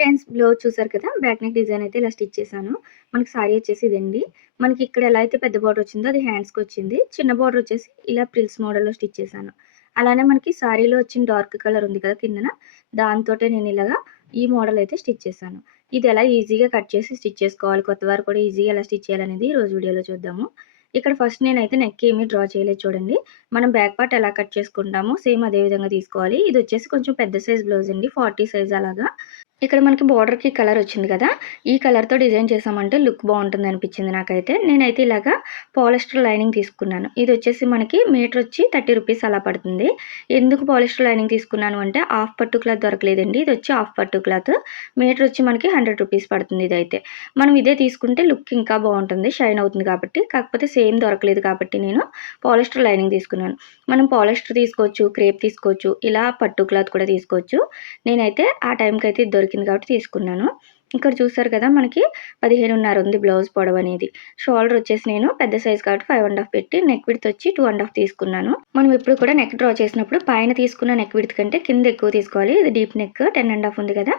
Friends blouse చూసారు కదా? Back neck design అయితే ఇలా స్టిచ్ చేశాను. మనకి సారీ వచ్చేసి ఇదండి. మనకి ఇక్కడ ఎలా అయితే పెద్ద బార్డర్ వచ్చిందో అది హ్యాండ్స్కి వచ్చింది. చిన్న బార్డర్ వచ్చేసి ఇలా ప్రిల్స్ మోడల్లో స్టిచ్ చేశాను. అలానే మనకి సారీలో వచ్చిన డార్క్ కలర్ ఉంది కదా కిందన? దాంతో నేను ఇలాగా ఈ మోడల్ అయితే స్టిచ్ చేశాను. ఇది ఎలా ఈజీగా కట్ చేసి స్టిచ్ చేసుకోవాలి? కొత్త వారు కూడా ఈజీగా ఎలా స్టిచ్ చేయాలనేది ఈ రోజు వీడియోలో చూద్దాము. ఇక్కడ ఫస్ట్ నేనైతే నెక్ ఏమీ డ్రా చేయలేదు చూడండి. మనం బ్యాక్ పార్ట్ ఎలా కట్ చేసుకుంటామో సేమ్ అదే విధంగా తీసుకోవాలి. ఇది వచ్చేసి కొంచెం పెద్ద సైజ్ బ్లౌజ్ అండి. ఫార్టీ సైజ్ అలాగా. ఇక్కడ మనకి బార్డర్కి కలర్ వచ్చింది కదా ఈ కలర్తో డిజైన్ చేసామంటే లుక్ బాగుంటుంది అనిపించింది నాకైతే. నేనైతే ఇలాగా పాలిస్టర్ లైనింగ్ తీసుకున్నాను. ఇది వచ్చేసి మనకి మీటర్ వచ్చి థర్టీ రూపీస్ అలా పడుతుంది. ఎందుకు పాలిస్టర్ లైనింగ్ తీసుకున్నాను అంటే హాఫ్ పట్టు క్లాత్ దొరకలేదండి. ఇది వచ్చి హాఫ్ పట్టు క్లాత్ మీటర్ వచ్చి మనకి హండ్రెడ్ రూపీస్ పడుతుంది ఇదైతే. మనం ఇదే తీసుకుంటే లుక్ ఇంకా బాగుంటుంది షైన్ అవుతుంది కాబట్టి. కాకపోతే సేమ్ దొరకలేదు కాబట్టి నేను పాలిస్టర్ లైనింగ్ తీసుకున్నాను. మనం పాలిస్టర్ తీసుకోవచ్చు క్రేప్ తీసుకోవచ్చు ఇలా పట్టు క్లాత్ కూడా తీసుకోవచ్చు. నేనైతే ఆ టైంకి అయితే దొరికి దొరికింది కాబట్టి తీసుకున్నాను. ఇక్కడ చూసారు కదా మనకి పదిహేనున్నర ఉంది బ్లౌజ్ పొడవు అనేది. షోల్డర్ వచ్చేసి నేను పెద్ద సైజ్ కాబట్టి ఫైవ్ అండ్ హాఫ్ పెట్టి నెక్ విడ్త్ వచ్చి టూ అండ్ హాఫ్ తీసుకున్నాను. మనం ఎప్పుడు కూడా నెక్ డ్రా చేసినప్పుడు పైన తీసుకున్న నెక్ విడ్త్ కంటే కింద ఎక్కువ తీసుకోవాలి. ఇది deep neck ten and half ఉంది కదా.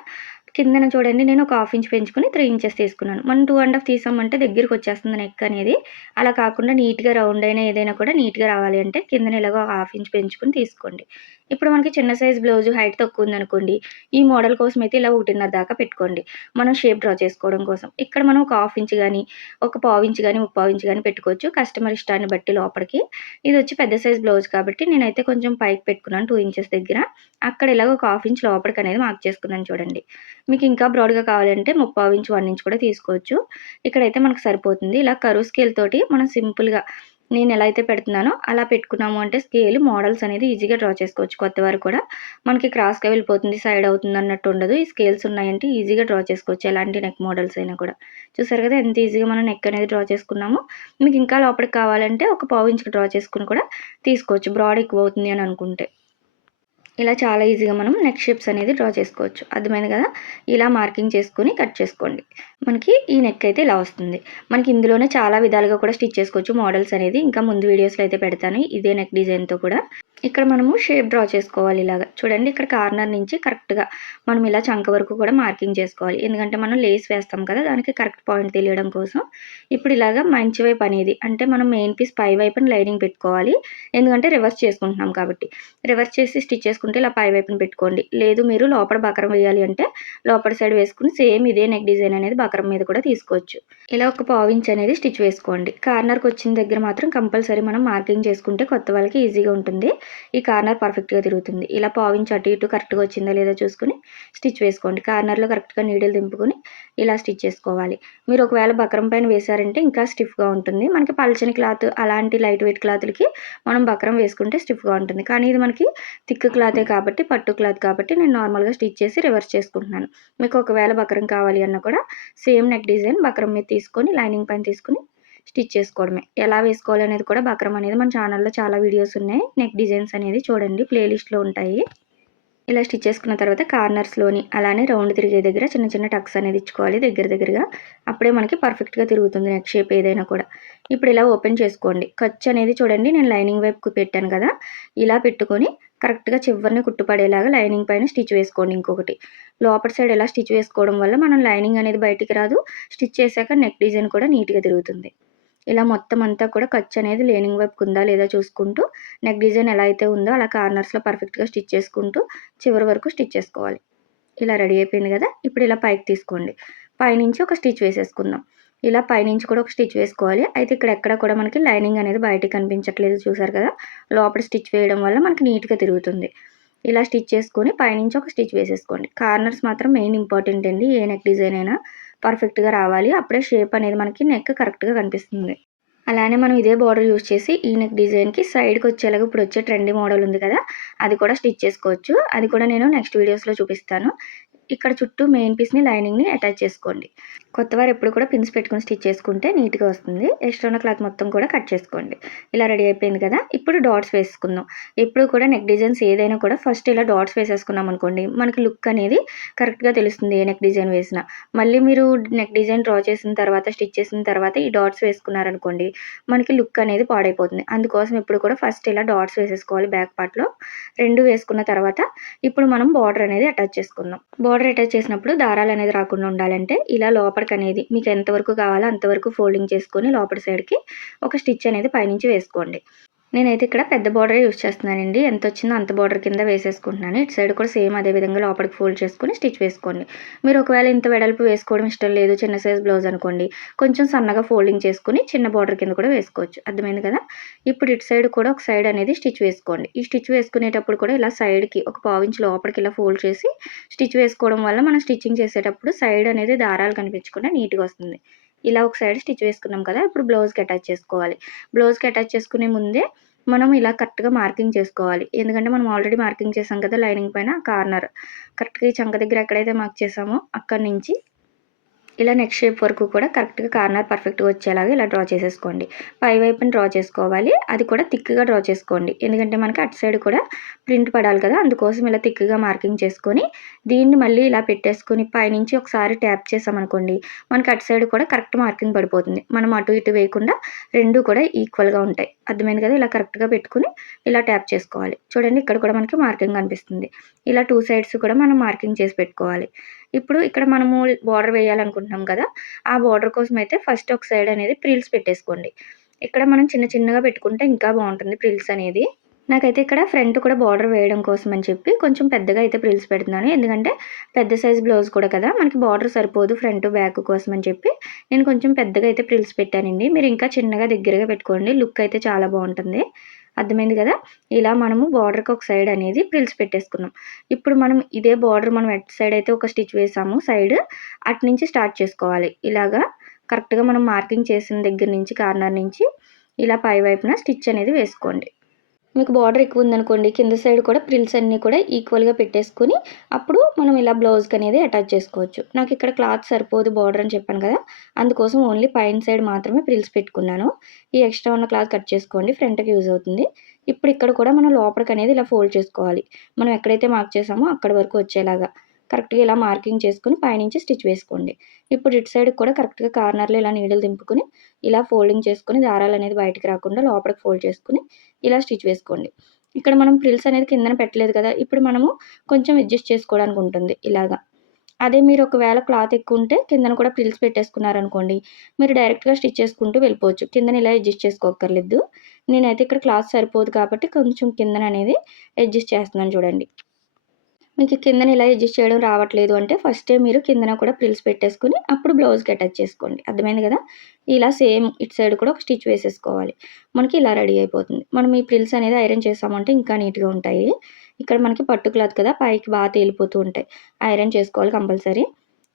కిందన చూడండి నేను ఒక హాఫ్ ఇంచ్ పెంచుకుని త్రీ ఇంచెస్ తీసుకున్నాను. మనం టూ అండ్ హాఫ్ తీసామంటే దగ్గరికి వచ్చేస్తుంది నెక్ అనేది. అలా కాకుండా నీట్గా రౌండ్ అయినా ఏదైనా కూడా నీట్గా రావాలి అంటే కిందన ఇలాగో ఒక హాఫ్ ఇంచ్ పెంచుకుని తీసుకోండి. ఇప్పుడు మనకి చిన్న సైజ్ బ్లౌజ్ హైట్ తక్కువ ఉందనుకోండి ఈ మోడల్ కోసం అయితే ఇలా ఒకటిన్నర దాకా పెట్టుకోండి. మనం షేప్ డ్రా చేసుకోవడం కోసం. ఇక్కడ మనం ఒక హాఫ్ ఇంచ్ కానీ ఒక పావు ఇంచ్ కానీ ముప్పావు ఇంచ్ కానీ పెట్టుకోవచ్చు. కస్టమర్ ఇష్టాన్ని బట్టి లోపలికి. ఇది వచ్చి పెద్ద సైజ్ బ్లౌజ్ కాబట్టి నేనైతే కొంచెం పైకి పెట్టుకున్నాను టూ ఇంచెస్ దగ్గర. అక్కడ ఇలాగ ఒక హాఫ్ ఇంచ్ లోపలికి అనేది మార్క్ చేసుకున్నాను చూడండి. మీకు ఇంకా బ్రాడ్గా కావాలంటే ముప్పావు ఇంచ్ వన్ ఇంచ్ కూడా తీసుకోవచ్చు. ఇక్కడైతే మనకు సరిపోతుంది. ఇలా కరువు స్కేల్ తోటి మనం సింపుల్గా నేను ఎలా అయితే పెడుతున్నానో అలా పెట్టుకున్నాము అంటే స్కేల్ మోడల్స్ అనేది ఈజీగా డ్రా చేసుకోవచ్చు కొత్త వారు కూడా. మనకి క్రాస్గా వెళ్ళిపోతుంది సైడ్ అవుతుంది అన్నట్టు ఉండదు. ఈ స్కేల్స్ ఉన్నాయంటే ఈజీగా డ్రా చేసుకోవచ్చు ఎలాంటి నెక్ మోడల్స్ అయినా కూడా. చూసారు కదా ఎంత ఈజీగా మనం నెక్ అనేది డ్రా చేసుకున్నాము. మీకు ఇంకా లోపలికి కావాలంటే ఒక పావు ఇంచుకి డ్రా చేసుకుని కూడా తీసుకోవచ్చు. బ్రాడ్ ఎక్కువ అవుతుంది అని అనుకుంటే. ఇలా చాలా ఈజీగా మనం నెక్ షేప్స్ అనేది డ్రా చేసుకోవచ్చు. అర్థమైంది కదా? ఇలా మార్కింగ్ చేసుకొని కట్ చేసుకోండి. మనకి ఈ నెక్ అయితే ఇలా వస్తుంది. మనకి ఇందులోనే చాలా విధాలుగా కూడా స్టిచ్ చేసుకోవచ్చు. మోడల్స్ అనేది ఇంకా ముందు వీడియోస్లో అయితే పెడతాను. ఇదే నెక్ డిజైన్తో కూడా. ఇక్కడ మనము షేప్ డ్రా చేసుకోవాలి ఇలాగా. చూడండి ఇక్కడ కార్నర్ నుంచి కరెక్ట్గా మనం ఇలా చంక వరకు కూడా మార్కింగ్ చేసుకోవాలి. ఎందుకంటే మనం లేస్ వేస్తాం కదా దానికి కరెక్ట్ పాయింట్ తెలియడం కోసం. ఇప్పుడు ఇలాగా మంచి వైపు అనేది అంటే మనం మెయిన్ పీస్ పై వైపున లైనింగ్ పెట్టుకోవాలి. ఎందుకంటే రివర్స్ చేసుకుంటున్నాం కాబట్టి. రివర్స్ చేసి స్టిచ్ చేసుకుంటే ఇలా పై వైపున పెట్టుకోండి. లేదు మీరు లోపల బకరం వేయాలి అంటే లోపల సైడ్ వేసుకుని సేమ్ ఇదే నెక్ డిజైన్ అనేది బకరం మీద కూడా తీసుకోవచ్చు. ఇలా ఒక పావించ్ అనేది స్టిచ్ వేసుకోండి. కార్నర్కి వచ్చిన దగ్గర మాత్రం కంపల్సరీ మనం మార్కింగ్ చేసుకుంటే కొత్త వాళ్ళకి ఈజీగా ఉంటుంది. ఈ కార్నర్ పర్ఫెక్ట్గా తిరుగుతుంది. ఇలా పావించ్ అటు ఇటు కరెక్ట్గా వచ్చిందా లేదా చూసుకుని స్టిచ్ వేసుకోండి. కార్నర్లో కరెక్ట్గా నీడిల్ దింపుకొని ఇలా స్టిచ్ చేసుకోవాలి. మీరు ఒకవేళ బక్రం పైన వేశారంటే ఇంకా స్టిఫ్గా ఉంటుంది. మనకి పల్చని క్లాత్ అలాంటి లైట్ వెయిట్ క్లాత్లకి మనం బకరం వేసుకుంటే స్టిఫ్గా ఉంటుంది. కానీ ఇది మనకి థిక్ క్లాతే కాబట్టి పట్టు క్లాత్ కాబట్టి నేను నార్మల్గా స్టిచ్ చేసి రివర్స్ చేసుకుంటున్నాను. మీకు ఒకవేళ బకరం కావాలి అన్న కూడా సేమ్ నెక్ డిజైన్ బక్రం మీద తీసుకొని లైనింగ్ పైన తీసుకొని స్టిచ్ చేసుకోవడమే. ఎలా వేసుకోవాలి అనేది కూడా బక్రం అనేది మన ఛానల్లో చాలా వీడియోస్ ఉన్నాయి. నెక్ డిజైన్స్ అనేది చూడండి ప్లేలిస్ట్లో ఉంటాయి. ఇలా స్టిచ్ చేసుకున్న తర్వాత కార్నర్స్లోని అలానే రౌండ్ తిరిగే దగ్గర చిన్న చిన్న టక్స్ అనేది ఇచ్చుకోవాలి దగ్గర దగ్గరగా. అప్పుడే మనకి పర్ఫెక్ట్గా తిరుగుతుంది నెక్ షేప్ ఏదైనా కూడా. ఇప్పుడు ఇలా ఓపెన్ చేసుకోండి. ఖర్చు అనేది చూడండి నేను లైనింగ్ వైపుకు పెట్టాను కదా. ఇలా పెట్టుకొని కరెక్ట్గా చివరిని కుట్టుపడేలాగా లైనింగ్ పైన స్టిచ్ వేసుకోండి ఇంకొకటి. లోపల సైడ్ ఎలా స్టిచ్ వేసుకోవడం వల్ల మనం లైనింగ్ అనేది బయటికి రాదు. స్టిచ్ చేశాక నెక్ డిజైన్ కూడా నీట్గా తిరుగుతుంది. ఇలా మొత్తం అంతా కూడా ఖర్చు అనేది లేనింగ్ వైపుకు ఉందా లేదా చూసుకుంటూ నెక్ డిజైన్ ఎలా అయితే ఉందో అలా కార్నర్స్లో పర్ఫెక్ట్గా స్టిచ్ చేసుకుంటూ చివరి వరకు స్టిచ్ చేసుకోవాలి. ఇలా రెడీ అయిపోయింది కదా ఇప్పుడు ఇలా పైకి తీసుకోండి. పైనుంచి ఒక స్టిచ్ వేసేసుకుందాం. ఇలా పైనుంచి కూడా ఒక స్టిచ్ వేసుకోవాలి. అయితే ఇక్కడ ఎక్కడ కూడా మనకి లైనింగ్ అనేది బయటికి కనిపించట్లేదు చూసారు కదా లోపల స్టిచ్ వేయడం వల్ల మనకి నీట్గా తిరుగుతుంది. ఇలా స్టిచ్ చేసుకొని పైనుంచి ఒక స్టిచ్ వేసేసుకోండి. కార్నర్స్ మాత్రం మెయిన్ ఇంపార్టెంట్ అండి ఏ నెక్ డిజైన్ అయినా. పర్ఫెక్ట్గా రావాలి. అప్పుడే షేప్ అనేది మనకి నెక్ కరెక్ట్గా కనిపిస్తుంది. అలానే మనం ఇదే బార్డర్ యూస్ చేసి ఈ నెక్ డిజైన్కి సైడ్కి వచ్చేలాగా ఇప్పుడు వచ్చే ట్రెండీ మోడల్ ఉంది కదా అది కూడా స్టిచ్ చేసుకోవచ్చు. అది కూడా నేను నెక్స్ట్ వీడియోస్లో చూపిస్తాను. ఇక్కడ చుట్టూ మెయిన్ పీస్ని లైనింగ్ని అటాచ్ చేసుకోండి. కొత్త వారు ఎప్పుడు కూడా పిన్స్ పెట్టుకుని స్టిచ్ చేసుకుంటే నీట్గా వస్తుంది. ఎక్స్ట్రా ఉన్న క్లాత్ మొత్తం కూడా కట్ చేసుకోండి. ఇలా రెడీ అయిపోయింది కదా? ఇప్పుడు డాట్స్ వేసుకుందాం. ఎప్పుడు కూడా నెక్ డిజైన్స్ ఏదైనా కూడా ఫస్ట్ ఇలా డాట్స్ వేసేసుకున్నాం అనుకోండి మనకి లుక్ అనేది కరెక్ట్గా తెలుస్తుంది ఏ నెక్ డిజైన్ వేసినా. మళ్ళీ మీరు నెక్ డిజైన్ డ్రా చేసిన తర్వాత స్టిచ్ చేసిన తర్వాత ఈ డాట్స్ వేసుకున్నారనుకోండి మనకి లుక్ అనేది పాడైపోతుంది. అందుకోసం ఇప్పుడు కూడా ఫస్ట్ ఇలా డాట్స్ వేసేసుకోవాలి బ్యాక్ పార్ట్లో రెండు వేసుకున్న తర్వాత ఇప్పుడు మనం బార్డర్ అనేది అటాచ్ చేసుకుందాం. బార్డర్ బోర్డర్ అటాచ్ చేసినప్పుడు దారాలు అనేది రాకుండా ఉండాలంటే ఇలా లోపలికి అనేది మీకు ఎంతవరకు కావాలో అంతవరకు ఫోల్డింగ్ చేసుకొని లోపల సైడ్కి ఒక స్టిచ్ అనేది పైనుంచి వేసుకోండి. నేనైతే ఇక్కడ పెద్ద బార్డర్ యూస్ చేస్తున్నానండి. ఎంత వచ్చిందో అంత బార్డర్ కింద వేసేసుకుంటున్నాను. ఇటు సైడ్ కూడా సేమ్ అదే విధంగా లోపలికి ఫోల్డ్ చేసుకుని స్టిచ్ వేసుకోండి. మీరు ఒకవేళ ఇంత వెడల్పు వేసుకోవడం ఇష్టం లేదు చిన్న సైజ్ బ్లౌజ్ అనుకోండి కొంచెం సన్నగా ఫోల్డింగ్ చేసుకుని చిన్న బార్డర్ కింద కూడా వేసుకోవచ్చు. అర్థమైంది కదా? ఇప్పుడు ఇటు సైడ్ కూడా ఒక సైడ్ అనేది స్టిచ్ వేసుకోండి. ఈ స్టిచ్ వేసుకునేటప్పుడు కూడా ఇలా సైడ్కి ఒక పావించి లోపలికి ఇలా ఫోల్డ్ చేసి స్టిచ్ వేసుకోవడం వల్ల మనం స్టిచ్చింగ్ చేసేటప్పుడు సైడ్ అనేది దారాలు కనిపించకుండా నీట్గా వస్తుంది. ఇలా ఒక సైడ్ స్టిచ్ వేసుకున్నాం కదా ఇప్పుడు బ్లౌజ్కి అటాచ్ చేసుకోవాలి. బ్లౌజ్కి అటాచ్ చేసుకునే ముందే మనం ఇలా కరెక్ట్గా మార్కింగ్ చేసుకోవాలి. ఎందుకంటే మనం ఆల్రెడీ మార్కింగ్ చేసాం కదా లైనింగ్ పైన కార్నర్ కరెక్ట్గా ఈ చంక దగ్గర ఎక్కడైతే మార్క్ చేసామో అక్కడి నుంచి ఇలా నెక్ షేప్ వరకు కూడా కరెక్ట్గా కార్నర్ పర్ఫెక్ట్గా వచ్చేలాగా ఇలా డ్రా చేసేసుకోండి. పై వైపున డ్రా చేసుకోవాలి. అది కూడా థిక్గా డ్రా చేసుకోండి. ఎందుకంటే మనకి అటు సైడ్ కూడా ప్రింట్ పడాలి కదా. అందుకోసం ఇలా థిక్గా మార్కింగ్ చేసుకొని దీన్ని మళ్ళీ ఇలా పెట్టేసుకొని పైనుంచి ఒకసారి ట్యాప్ చేసామనుకోండి మనకి అటు సైడ్ కూడా కరెక్ట్ మార్కింగ్ పడిపోతుంది. మనం అటు ఇటు వేయకుండా రెండు కూడా ఈక్వల్గా ఉంటాయి. అర్థమైంది కదా? ఇలా కరెక్ట్గా పెట్టుకుని ఇలా ట్యాప్ చేసుకోవాలి. చూడండి ఇక్కడ కూడా మనకి మార్కింగ్ కనిపిస్తుంది. ఇలా టూ సైడ్స్ కూడా మనం మార్కింగ్ చేసి పెట్టుకోవాలి. ఇప్పుడు ఇక్కడ మనము బార్డర్ వేయాలనుకుంటున్నాం కదా ఆ బార్డర్ కోసం అయితే ఫస్ట్ ఒక సైడ్ అనేది ప్రిల్స్ పెట్టేసుకోండి. ఇక్కడ మనం చిన్న చిన్నగా పెట్టుకుంటే ఇంకా బాగుంటుంది ప్రిల్స్ అనేది. నాకైతే ఇక్కడ ఫ్రంట్ కూడా బార్డర్ వేయడం కోసం అని చెప్పి కొంచెం పెద్దగా అయితే ప్రిల్స్ పెడుతున్నాను. ఎందుకంటే పెద్ద సైజ్ బ్లౌజ్ కూడా కదా మనకి బార్డర్ సరిపోదు ఫ్రంట్ బ్యాక్ కోసం అని చెప్పి నేను కొంచెం పెద్దగా అయితే ప్రిల్స్ పెట్టానండి. మీరు ఇంకా చిన్నగా దగ్గరగా పెట్టుకోండి లుక్ అయితే చాలా బాగుంటుంది. అర్థమైంది కదా? ఇలా మనము బార్డర్కి ఒక సైడ్ అనేది ప్రిల్స్ పెట్టేసుకున్నాం. ఇప్పుడు మనం ఇదే బార్డర్ మనం ఎట్ సైడ్ అయితే ఒక స్టిచ్ వేసాము సైడ్ అటు నుంచి స్టార్ట్ చేసుకోవాలి. ఇలాగా కరెక్ట్గా మనం మార్కింగ్ చేసిన దగ్గర నుంచి కార్నర్ నుంచి ఇలా పై వైపున స్టిచ్ అనేది వేసుకోండి. మీకు బార్డర్ ఎక్కువ ఉందనుకోండి కింద సైడ్ కూడా ప్రిల్స్ అన్నీ కూడా ఈక్వల్గా పెట్టేసుకుని అప్పుడు మనం ఇలా బ్లౌజ్కి అనేది అటాచ్ చేసుకోవచ్చు. నాకు ఇక్కడ క్లాత్ సరిపోదు బార్డర్ అని చెప్పాను కదా అందుకోసం ఓన్లీ పైన సైడ్ మాత్రమే ప్రిల్స్ పెట్టుకున్నాను. ఈ ఎక్స్ట్రా ఉన్న క్లాత్ కట్ చేసుకోండి ఫ్రంట్కి యూజ్ అవుతుంది. ఇప్పుడు ఇక్కడ కూడా మనం లోపలికి అనేది ఇలా ఫోల్డ్ చేసుకోవాలి. మనం ఎక్కడైతే మార్క్ చేసామో అక్కడ వరకు వచ్చేలాగా. కరెక్ట్గా ఇలా మార్కింగ్ చేసుకుని పైనుంచి స్టిచ్ వేసుకోండి. ఇప్పుడు ఇటు సైడ్ కూడా కరెక్ట్గా కార్నర్లో ఇలా నీడలు దింపుకుని ఇలా ఫోల్డింగ్ చేసుకుని దారాలు అనేది బయటకు రాకుండా లోపలికి ఫోల్డ్ చేసుకుని ఇలా స్టిచ్ వేసుకోండి. ఇక్కడ మనం ప్రిల్స్ అనేది కిందన పెట్టలేదు కదా ఇప్పుడు మనము కొంచెం అడ్జస్ట్ చేసుకోవడానికి ఉంటుంది ఇలాగా. అదే మీరు ఒకవేళ క్లాత్ ఎక్కువ ఉంటే కిందన కూడా ప్రిల్స్ పెట్టేసుకున్నారనుకోండి మీరు డైరెక్ట్గా స్టిచ్ చేసుకుంటూ వెళ్ళిపోవచ్చు. కిందన ఇలా అడ్జస్ట్ చేసుకోక్కర్లేదు. నేనైతే ఇక్కడ క్లాత్ సరిపోదు కాబట్టి కొంచెం కిందన అనేది అడ్జస్ట్ చేస్తున్నాను చూడండి. మీకు కిందన ఇలా అడ్జస్ట్ చేయడం రావట్లేదు అంటే ఫస్టే మీరు కిందన కూడా ప్రిల్స్ పెట్టేసుకుని అప్పుడు బ్లౌజ్కి అటాచ్ చేసుకోండి. అర్థమైంది కదా? ఇలా సేమ్ ఇటు సైడ్ కూడా ఒక స్టిచ్ వేసేసుకోవాలి. మనకి ఇలా రెడీ అయిపోతుంది. మనం ఈ ప్రిల్స్ అనేది ఐరన్ చేసామంటే ఇంకా నీట్గా ఉంటాయి. ఇక్కడ మనకి పట్టు క్లాత్ కదా? పైకి బాగా తేలిపోతూ ఉంటాయి. ఐరన్ చేసుకోవాలి కంపల్సరీ.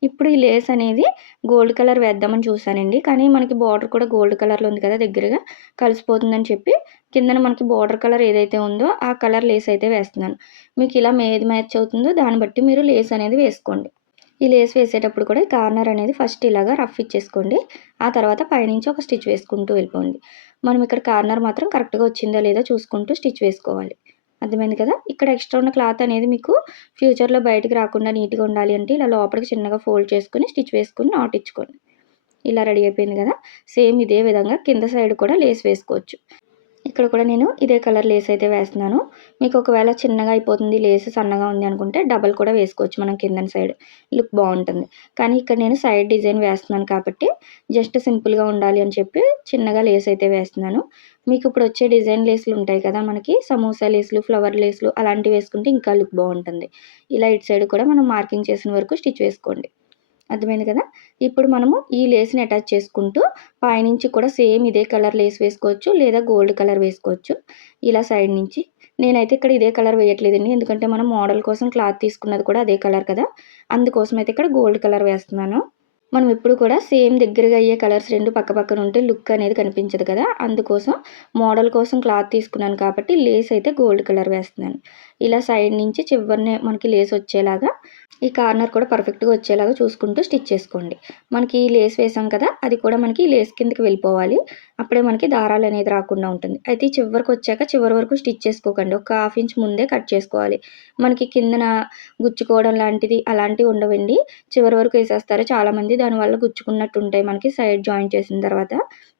ఇప్పుడు ఈ లేస్ అనేది గోల్డ్ కలర్ వేద్దామని చూసానండి కానీ మనకి బార్డర్ కూడా గోల్డ్ కలర్లో ఉంది కదా? దగ్గరగా కలిసిపోతుందని చెప్పి కిందన మనకి బార్డర్ కలర్ ఏదైతే ఉందో ఆ కలర్ లేస్ అయితే వేస్తున్నాను. మీకు ఇలా ఏది మ్యాచ్ అవుతుందో దాన్ని బట్టి మీరు లేస్ అనేది వేసుకోండి. ఈ లేస్ వేసేటప్పుడు కూడా కార్నర్ అనేది ఫస్ట్ ఇలాగా రఫ్ ఇచ్చేసుకోండి. ఆ తర్వాత పైనుంచి ఒక స్టిచ్ వేసుకుంటూ వెళ్ళిపోండి. మనం ఇక్కడ కార్నర్ మాత్రం కరెక్ట్గా వచ్చిందో లేదో చూసుకుంటూ స్టిచ్ వేసుకోవాలి. అర్థమైంది కదా? ఇక్కడ ఎక్స్ట్రా ఉన్న క్లాత్ అనేది మీకు ఫ్యూచర్లో బయటకు రాకుండా నీట్గా ఉండాలి అంటే ఇలా లోపలికి చిన్నగా ఫోల్డ్ చేసుకుని స్టిచ్ వేసుకుని నాట్ ఇచ్చుకోండి. ఇలా రెడీ అయిపోయింది కదా? సేమ్ ఇదే విధంగా కింద సైడ్ కూడా లేస్ వేసుకోవచ్చు. ఇక్కడ కూడా నేను ఇదే కలర్ లేస్ అయితే వేస్తున్నాను. మీకు ఒకవేళ చిన్నగా అయిపోతుంది లేస్ సన్నగా ఉంది అనుకుంటే డబల్ కూడా వేసుకోవచ్చు మనం కింద సైడ్. లుక్ బాగుంటుంది. కానీ ఇక్కడ నేను సైడ్ డిజైన్ వేస్తున్నాను కాబట్టి జస్ట్ సింపుల్గా ఉండాలి అని చెప్పి చిన్నగా లేస్ అయితే వేస్తున్నాను. మీకు ఇప్పుడు వచ్చే డిజైన్ లేసులు ఉంటాయి కదా మనకి సమోసా లేసులు ఫ్లవర్ లేసులు అలాంటివి వేసుకుంటే ఇంకా లుక్ బాగుంటుంది. ఇలా ఇటు సైడ్ కూడా మనం మార్కింగ్ చేసిన వరకు స్టిచ్ వేసుకోండి. అర్థమైంది కదా? ఇప్పుడు మనము ఈ లేస్ని అటాచ్ చేసుకుంటూ పైనుంచి కూడా సేమ్ ఇదే కలర్ లేస్ వేసుకోవచ్చు లేదా గోల్డ్ కలర్ వేసుకోవచ్చు ఇలా సైడ్ నుంచి. నేనైతే ఇక్కడ ఇదే కలర్ వేయట్లేదండి. ఎందుకంటే మనం మోడల్ కోసం క్లాత్ తీసుకున్నది కూడా అదే కలర్ కదా. అందుకోసం అయితే ఇక్కడ గోల్డ్ కలర్ వేస్తున్నాను. మనం ఎప్పుడు కూడా సేమ్ దగ్గరగా అయ్యే కలర్స్ రెండు పక్క పక్కన ఉంటే లుక్ అనేది కనిపించదు కదా. అందుకోసం మోడల్ కోసం క్లాత్ తీసుకున్నాను కాబట్టి లేస్ అయితే గోల్డ్ కలర్ వేస్తున్నాను. ఇలా సైడ్ నుంచి చివరిని మనకి లేస్ వచ్చేలాగా ఈ కార్నర్ కూడా పర్ఫెక్ట్గా వచ్చేలాగా చూసుకుంటూ స్టిచ్ చేసుకోండి. మనకి లేస్ వేసాం కదా అది కూడా మనకి లేస్ కిందకి వెళ్ళిపోవాలి. అప్పుడే మనకి దారాలు అనేది రాకుండా ఉంటుంది. అయితే చివరికి వచ్చాక చివరి వరకు స్టిచ్ చేసుకోకండి. ఒక హాఫ్ ఇంచ్ ముందే కట్ చేసుకోవాలి. మనకి కిందన గుచ్చుకోవడం లాంటిది అలాంటివి ఉండవండి. చివరి వరకు వేసేస్తారు. చాలామంది దానివల్ల గుచ్చుకున్నట్టు ఉంటాయి మనకి సైడ్ జాయిన్ చేసిన తర్వాత.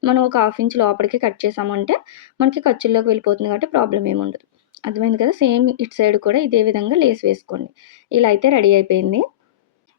మనం ఒక హాఫ్ ఇంచ్ లోపలికి కట్ చేసామంటే మనకి ఖర్చుల్లోకి వెళ్ళిపోతుంది కాబట్టి ప్రాబ్లం ఏమి ఉండదు అర్థమైంది కదా? సేమ్ ఇటు సైడ్ కూడా ఇదే విధంగా లేస్ వేసుకోండి. ఇలా అయితే రెడీ అయిపోయింది.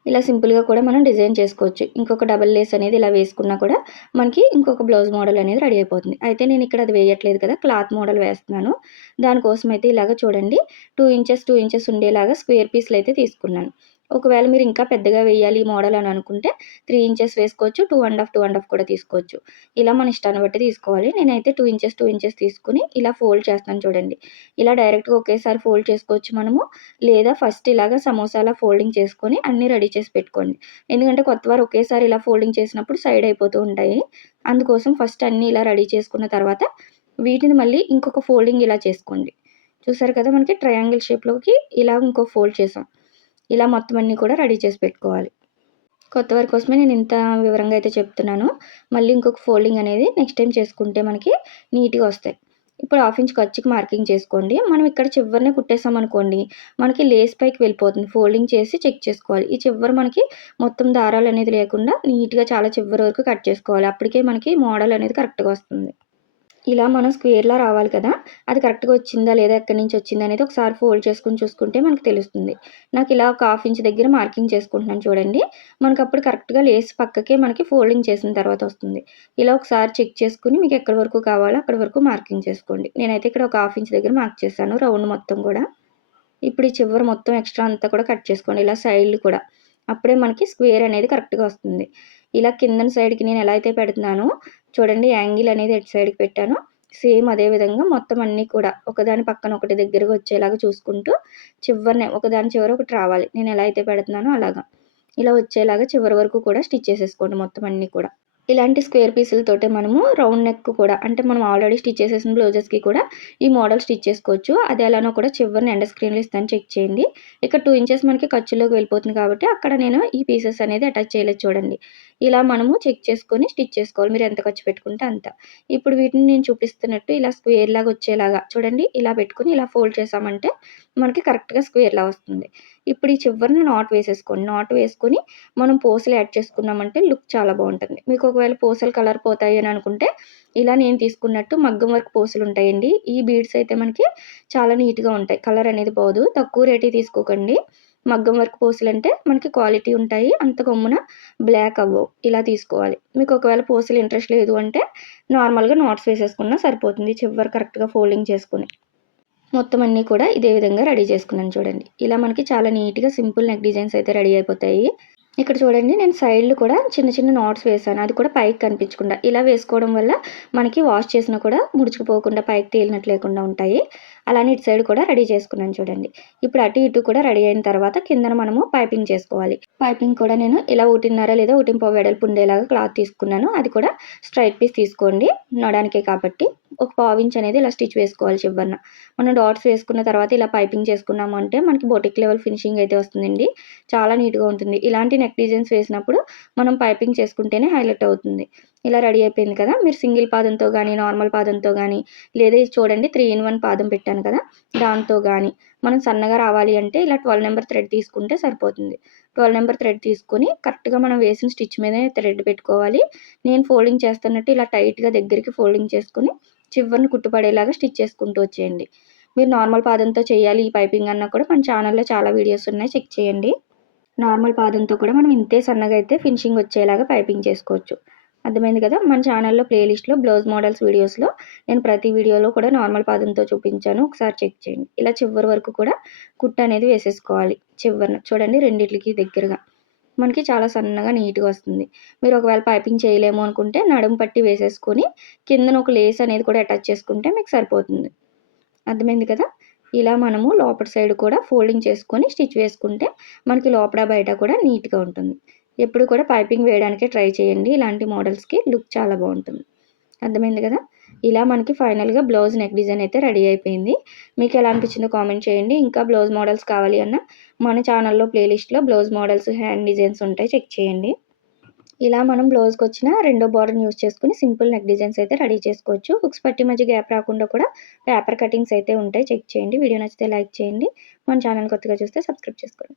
ఇలా సింపుల్గా కూడా మనం డిజైన్ చేసుకోవచ్చు. ఇంకొక డబల్ లేస్ అనేది ఇలా వేసుకున్నా కూడా మనకి ఇంకొక బ్లౌజ్ మోడల్ అనేది రెడీ అయిపోతుంది. అయితే నేను ఇక్కడ అది వేయట్లేదు కదా? క్లాత్ మోడల్ వేస్తున్నాను. దానికోసం అయితే ఇలాగ చూడండి. టూ ఇంచెస్ టూ ఇంచెస్ ఉండేలాగా స్క్వేర్ పీస్లు అయితే తీసుకున్నాను. ఒకవేళ మీరు ఇంకా పెద్దగా వేయాలి ఈ మోడల్ అని అనుకుంటే త్రీ ఇంచెస్ వేసుకోవచ్చు two and half two and half కూడా తీసుకోవచ్చు. ఇలా మన ఇష్టాన్ని బట్టి తీసుకోవాలి. నేనైతే టూ ఇంచెస్ టూ ఇంచెస్ తీసుకుని ఇలా ఫోల్డ్ చేస్తాను చూడండి. ఇలా డైరెక్ట్గా ఒకేసారి ఫోల్డ్ చేసుకోవచ్చు మనము లేదా ఫస్ట్ ఇలాగా సమోసాలా ఫోల్డింగ్ చేసుకొని అన్నీ రెడీ చేసి పెట్టుకోండి. ఎందుకంటే కొత్త వారు ఒకేసారి ఇలా ఫోల్డింగ్ చేసినప్పుడు సైడ్ అయిపోతూ ఉంటాయి. అందుకోసం ఫస్ట్ అన్నీ ఇలా రెడీ చేసుకున్న తర్వాత వీటిని మళ్ళీ ఇంకొక ఫోల్డింగ్ ఇలా చేసుకోండి. చూసారు కదా మనకి ట్రయాంగిల్ షేప్లోకి ఇలా ఇంకో ఫోల్డ్ చేసాం. ఇలా మొత్తం అన్నీ కూడా రెడీ చేసి పెట్టుకోవాలి. కొత్త వారి కోసమే నేను ఇంత వివరంగా అయితే చెప్తున్నాను. మళ్ళీ ఇంకొక ఫోల్డింగ్ అనేది నెక్స్ట్ టైం చేసుకుంటే మనకి నీట్గా వస్తాయి. ఇప్పుడు హాఫ్ ఇంచ్ ఖర్చుకి మార్కింగ్ చేసుకోండి. మనం ఇక్కడ చివరినే కుట్టేసాం అనుకోండి మనకి లేస్ పైకి వెళ్ళిపోతుంది. ఫోల్డింగ్ చేసి చెక్ చేసుకోవాలి. ఈ చివరి మనకి మొత్తం దారాలు అనేది లేకుండా నీట్గా చాలా చివరి వరకు కట్ చేసుకోవాలి. అప్పటికే మనకి మోడల్ అనేది కరెక్ట్గా వస్తుంది. ఇలా మనం స్క్వేర్లా రావాలి కదా అది కరెక్ట్గా వచ్చిందా లేదా ఎక్కడి నుంచి వచ్చిందా అనేది ఒకసారి ఫోల్డ్ చేసుకుని చూసుకుంటే మనకు తెలుస్తుంది. నాకు ఇలా ఒక హాఫ్ ఇంచ్ దగ్గర మార్కింగ్ చేసుకుంటున్నాను చూడండి. మనకు అప్పుడు కరెక్ట్గా లేస్ పక్కకే మనకి ఫోల్డింగ్ చేసిన తర్వాత వస్తుంది. ఇలా ఒకసారి చెక్ చేసుకుని మీకు ఎక్కడి వరకు కావాలో అక్కడి వరకు మార్కింగ్ చేసుకోండి. నేనైతే ఇక్కడ ఒక హాఫ్ ఇంచ్ దగ్గర మార్క్ చేశాను రౌండ్ మొత్తం కూడా. ఇప్పుడు ఈ చివరి మొత్తం ఎక్స్ట్రా అంతా కూడా కట్ చేసుకోండి ఇలా సైడ్లు కూడా. అప్పుడే మనకి స్క్వేర్ అనేది కరెక్ట్గా వస్తుంది. ఇలా కిందన సైడ్కి నేను ఎలా అయితే పెడుతున్నానో చూడండి యాంగిల్ అనేది ఎటు సైడ్కి పెట్టాను సేమ్ అదే విధంగా మొత్తం అన్నీ కూడా ఒకదాని పక్కన ఒకటి దగ్గరగా వచ్చేలాగా చూసుకుంటూ చివరినే ఒకదాని చివర ఒకటి రావాలి. నేను ఎలా అయితే పెడుతున్నానో అలాగా. ఇలా వచ్చేలాగా చివరి వరకు కూడా స్టిచ్ చేసేసుకోండి మొత్తం అన్నీ కూడా. ఇలాంటి స్క్వేర్ పీసులతోటే మనము రౌండ్ నెక్ కూడా అంటే మనం ఆల్రెడీ స్టిచ్ చేసేసిన బ్లౌజెస్కి కూడా ఈ మోడల్ స్టిచ్ చేసుకోవచ్చు. అది ఎలానో కూడా చివరిని ఎండ స్క్రీన్లో ఇస్తాను చెక్ చేయండి. ఇక్కడ టూ ఇంచెస్ మనకి ఖర్చులోకి వెళ్ళిపోతుంది కాబట్టి అక్కడ నేను ఈ పీసెస్ అనేది అటాచ్ చేయలేదు చూడండి. ఇలా మనము చెక్ చేసుకొని స్టిచ్ చేసుకోవాలి. మీరు ఎంత ఖర్చు పెట్టుకుంటే అంత. ఇప్పుడు వీటిని నేను చూపిస్తున్నట్టు ఇలా స్క్వేర్ లాగా వచ్చేలాగా చూడండి. ఇలా పెట్టుకుని ఇలా ఫోల్డ్ చేసామంటే మనకి కరెక్ట్గా స్క్వేర్ లా వస్తుంది. ఇప్పుడు ఈ చివరిని నాట్ వేసేసుకోండి. నాట్ వేసుకొని మనం పూసలు యాడ్ చేసుకున్నామంటే లుక్ చాలా బాగుంటుంది. మీకు ఒకవేళ పూసలు కలర్ పోతాయి అని అనుకుంటే ఇలా నేను తీసుకున్నట్టు మగ్గం వర్క్ పూసలు ఉంటాయండి. ఈ బీడ్స్ అయితే మనకి చాలా నీట్గా ఉంటాయి. కలర్ అనేది పోదు. తక్కువ రేటు తీసుకోకండి. మగ్గం వర్క్ పూసలు అంటే మనకి క్వాలిటీ ఉంటాయి. అంత గమ్మున బ్లాక్ అవ్వవు. ఇలా తీసుకోవాలి. మీకు ఒకవేళ పూసలు ఇంట్రెస్ట్ లేదు అంటే నార్మల్గా నాట్స్ వేసేసుకున్నా సరిపోతుంది. చివరి కరెక్ట్గా ఫోల్డింగ్ చేసుకుని. మొత్తం అన్నీ కూడా ఇదే విధంగా రెడీ చేసుకున్నాను చూడండి. ఇలా మనకి చాలా నీట్గా సింపుల్ నెక్ డిజైన్స్ అయితే రెడీ అయిపోతాయి. ఇక్కడ చూడండి నేను సైడ్లు కూడా చిన్న చిన్న నాట్స్ వేసాను. అది కూడా పైకి కనిపించకుండా. ఇలా వేసుకోవడం వల్ల మనకి వాష్ చేసినా కూడా ముడుచుకుపోకుండా పైకి తేలినట్టు లేకుండా ఉంటాయి. అలానే ఇటు సైడ్ కూడా రెడీ చేసుకున్నాను చూడండి. ఇప్పుడు అటు ఇటు కూడా రెడీ అయిన తర్వాత కిందన మనము పైపింగ్ చేసుకోవాలి. పైపింగ్ కూడా నేను ఇలా ఊటిన్నర లేదా ఊటింపో వెడల్పు ఉండేలాగా క్లాత్ తీసుకున్నాను. అది కూడా స్ట్రైట్ పీస్ తీసుకోండి. నడడానికే కాబట్టి ఒక పావు ఇంచ్ అనేది ఇలా స్టిచ్ వేసుకోవాలి చివరిన. మనం డాట్స్ వేసుకున్న తర్వాత ఇలా పైపింగ్ చేసుకున్నాము అంటే మనకి బొటిక్ లెవెల్ ఫినిషింగ్ అయితే వస్తుందండి. చాలా నీట్గా ఉంటుంది. ఇలాంటి నెక్ డిజైన్స్ వేసినప్పుడు మనం పైపింగ్ చేసుకుంటేనే హైలైట్ అవుతుంది. ఇలా రెడీ అయిపోయింది కదా. మీరు సింగిల్ పాదంతో కానీ నార్మల్ పాదంతో కానీ లేదా ఇది చూడండి త్రీ ఇన్ వన్ పాదం పెట్టాను కదా దాంతో కానీ మనం సన్నగా రావాలి అంటే ఇలా ట్వెల్వ్ నెంబర్ థ్రెడ్ తీసుకుంటే సరిపోతుంది. ట్వెల్వ్ నెంబర్ థ్రెడ్ తీసుకొని కరెక్ట్గా మనం వేసిన స్టిచ్ మీదే థ్రెడ్ పెట్టుకోవాలి. నేను ఫోల్డింగ్ చేస్తున్నట్టు ఇలా టైట్గా దగ్గరికి ఫోల్డింగ్ చేసుకుని చివరిని కుట్టుపడేలాగా స్టిచ్ చేసుకుంటూ వచ్చేయండి. మీరు నార్మల్ పాదంతో చేయాలి ఈ పైపింగ్ అన్నా కూడా మన ఛానల్లో చాలా వీడియోస్ ఉన్నాయి చెక్ చేయండి. నార్మల్ పాదంతో కూడా మనం ఇంతే సన్నగా అయితే ఫినిషింగ్ వచ్చేలాగా పైపింగ్ చేసుకోవచ్చు. అర్థమైంది కదా? మన ఛానల్లో ప్లేలిస్ట్లో బ్లౌజ్ మోడల్స్ వీడియోస్లో నేను ప్రతి వీడియోలో కూడా నార్మల్ పాదంతో చూపించాను. ఒకసారి చెక్ చేయండి. ఇలా చివరి వరకు కూడా కుట్ట అనేది వేసేసుకోవాలి. చివరిన చూడండి రెండిట్లకి దగ్గరగా. మనకి చాలా సన్నగా నీట్గా వస్తుంది. మీరు ఒకవేళ పైపింగ్ చేయలేము అనుకుంటే నడుము పట్టి వేసేసుకొని కిందన ఒక లేస్ అనేది కూడా అటాచ్ చేసుకుంటే మీకు సరిపోతుంది. అర్థమైంది కదా? ఇలా మనము లోపల సైడ్ కూడా ఫోల్డింగ్ చేసుకొని స్టిచ్ వేసుకుంటే మనకి లోపల బయట కూడా నీట్గా ఉంటుంది. ఎప్పుడు కూడా పైపింగ్ వేయడానికే ట్రై చేయండి. ఇలాంటి మోడల్స్కి లుక్ చాలా బాగుంటుంది. అర్థమైంది కదా? ఇలా మనకి ఫైనల్గా బ్లౌజ్ నెక్ డిజైన్ అయితే రెడీ అయిపోయింది. మీకు ఎలా అనిపించిందో కామెంట్ చేయండి. ఇంకా బ్లౌజ్ మోడల్స్ కావాలి అన్న మన ఛానల్లో ప్లేలిస్ట్లో బ్లౌజ్ మోడల్స్ హ్యాండ్ డిజైన్స్ ఉంటాయి. చెక్ చేయండి. ఇలా మనం బ్లౌజ్కి వచ్చిన రెండో బార్డర్ని యూస్ చేసుకుని సింపుల్ నెక్ డిజైన్స్ అయితే రెడీ చేసుకోవచ్చు. హుక్స్ పట్టి మధ్య గ్యాప్ రాకుండా కూడా పేపర్ కటింగ్స్ అయితే ఉంటాయి. చెక్ చేయండి. వీడియో నచ్చితే లైక్ చేయండి. మన ఛానల్ కొత్తగా చూస్తే సబ్స్క్రైబ్ చేసుకోండి.